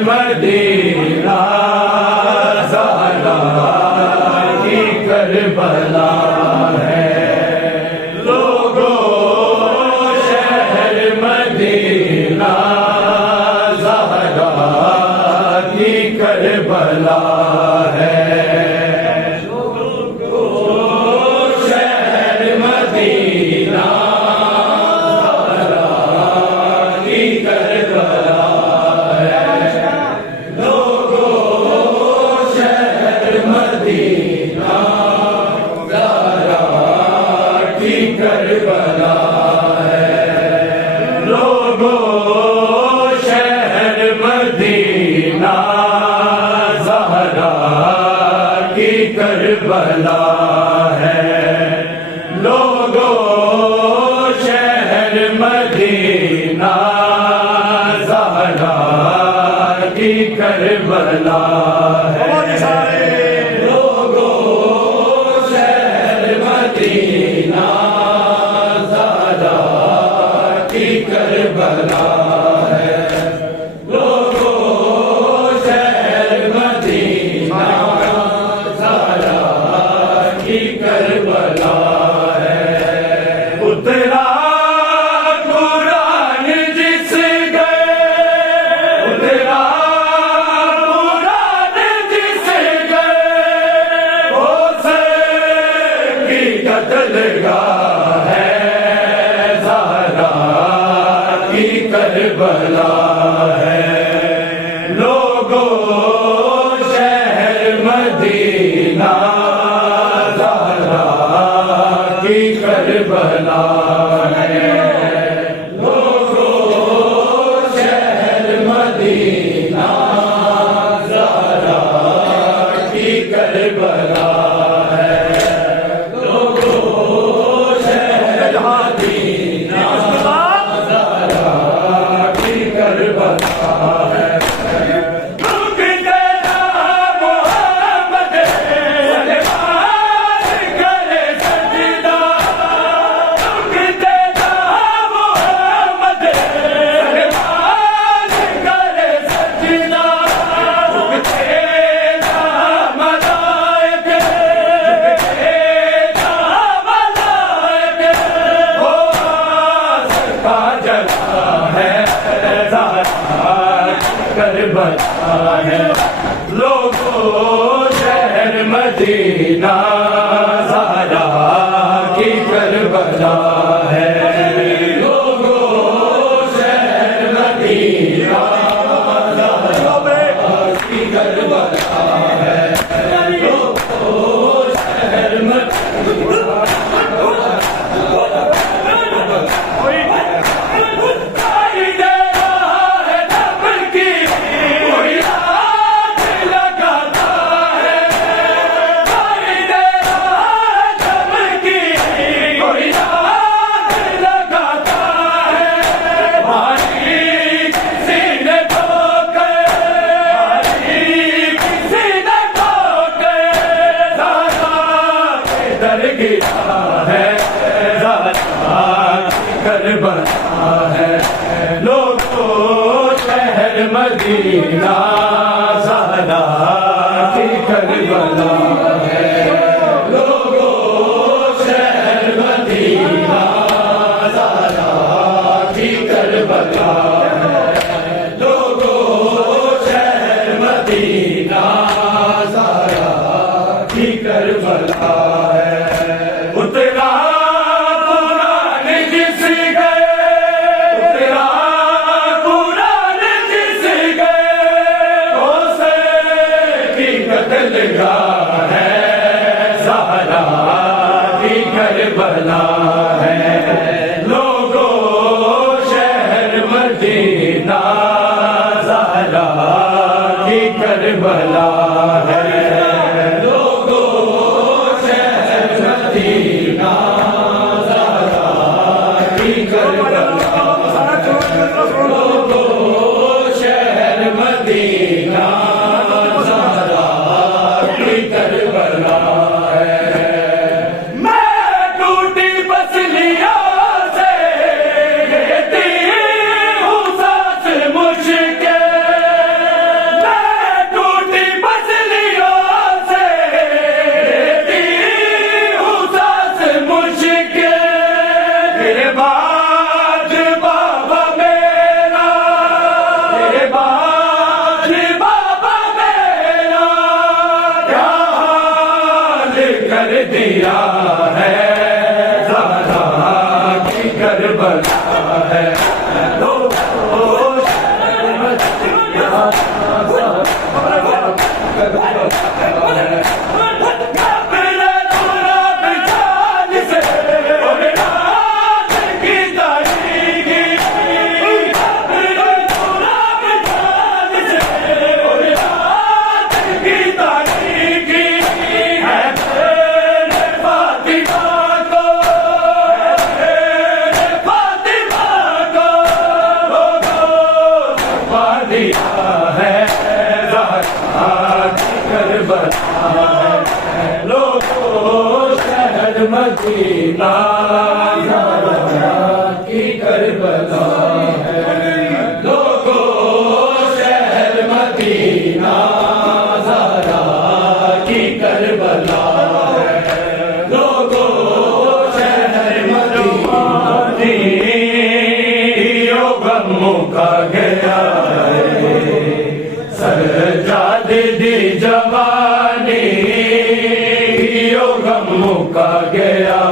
Medina Zahra की Karbala है। लोगों शहर मदीना ज़हरा की करबला है। करबला है। लोगों शहर मदीना ज़हरा की करबला है। लोगों शहर मदीना ज़हरा की करबला है। करबला है। लोगों शहर मदीना ज़हरा की करबला है। उतरा कुरान जिस गए, उतरा कुरान जिस गए, वो से की कत्लगाह है। करबला है। लोगों शहर मदीना ज़हरा की करबला है। लोगों शहर मदीना ज़हरा की करबला करबला है। लोगों शहर मदीना ज़हरा की करबला है। लोगों शहर मदीना ज़हरा की करबला है। लोगों शहर मदीना करबला है। लोगों शहर मदीना ज़हरा की करबला है। लोगों शहर मदीना ज़हरा की करबला है। लोगों शहर मदीना ज़हरा की करबला है। उतरा कत्लगाह है। ज़हरा की करबला है। लोगों शहर मदीना ज़हरा की करबला है। लोगों शहर मदीना ज़हरा की करबला है। लोगों शहर मदीना दिया है, ज़हरा की करबला है। लोगों शहर मदीना ज़हरा करबला है। लोगों शहर मदीना ज़हरा की करबला है। लोगों शहर मदीना ज़हरा की करबला है। लोगों शहर मदीना गमों का गया सजाद दी जवानी, गमों का गया